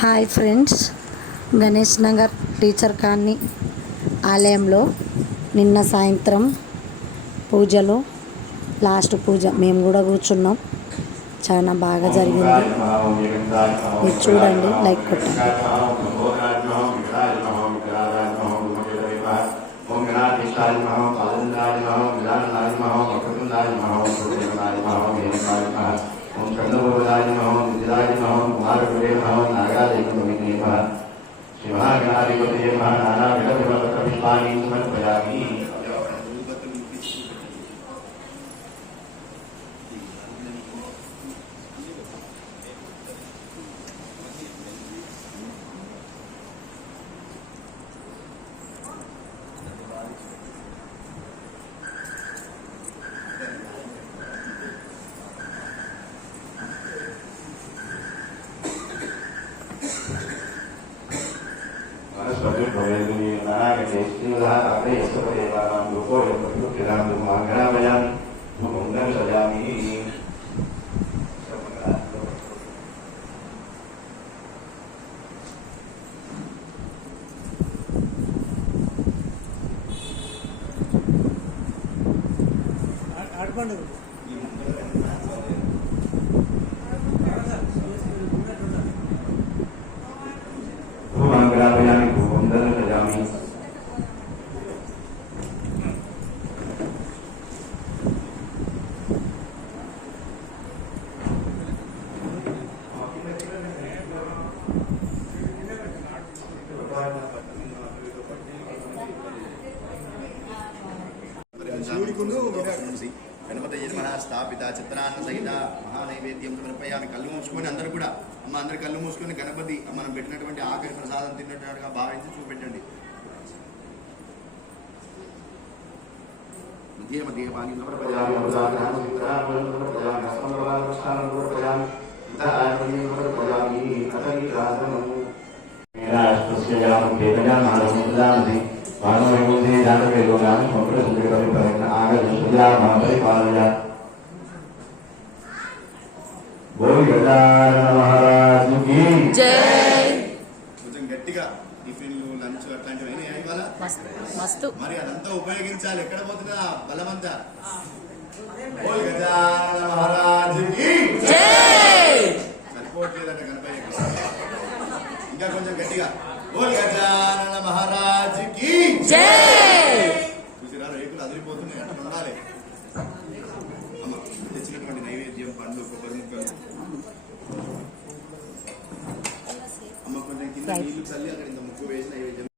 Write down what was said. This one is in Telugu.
Hi friends, Ganesh Nagar teacher colony ఆలయంలో నిన్న సాయంత్రం పూజలు లాస్ట్ పూజ మేము కూడా కూర్చున్నాం. చాలా బాగా జరిగింది. మీరు చూడండి, లైక్ కొట్టండి. ओम चंद्रभुजाय नमः विद्याय नमः कुमारगुरे नमः नागादेवमुनिने नमः शिवगणाधिपतये नमः नानाविधपुष्पाणि समर्पयामि। గణపతి స్థాపిత చిత్రాన్న సహిత మహానైవేద్యం సమర్పయామి. కళ్ళు మూసుకొని అందరూ కూడా అమ్మ అందరు కళ్ళు మూసుకొని గణపతి మనం పెట్టినటువంటి ఆఖరి ప్రసాదం తిన్నట్టుగా భావించి చూపెట్టండి. మధ్య మధ్య కొంచెం గట్టిగా టిఫిన్లు లంచ్ అట్లాంటివి మరి అదంతా ఉపయోగించాలి. ఎక్కడ పోతున్నా బలమంతా సరిపోవట్లేదంట గణపయ్య. ఇంకా కొంచెం గట్టిగా బోల్ గజానన మహారాజుకి చూసిరా, రేకులు అదిరిపోతున్నాయి. అట్లా ఉండాలి. అమ్మ తెచ్చినటువంటి నైవేద్యం పండ్లు కొబ్బరి ముక్కలు అమ్మ కొంచెం కింద నీళ్లు చల్లి అక్కడ ఇంత ముక్కు వేసి నైవేద్యం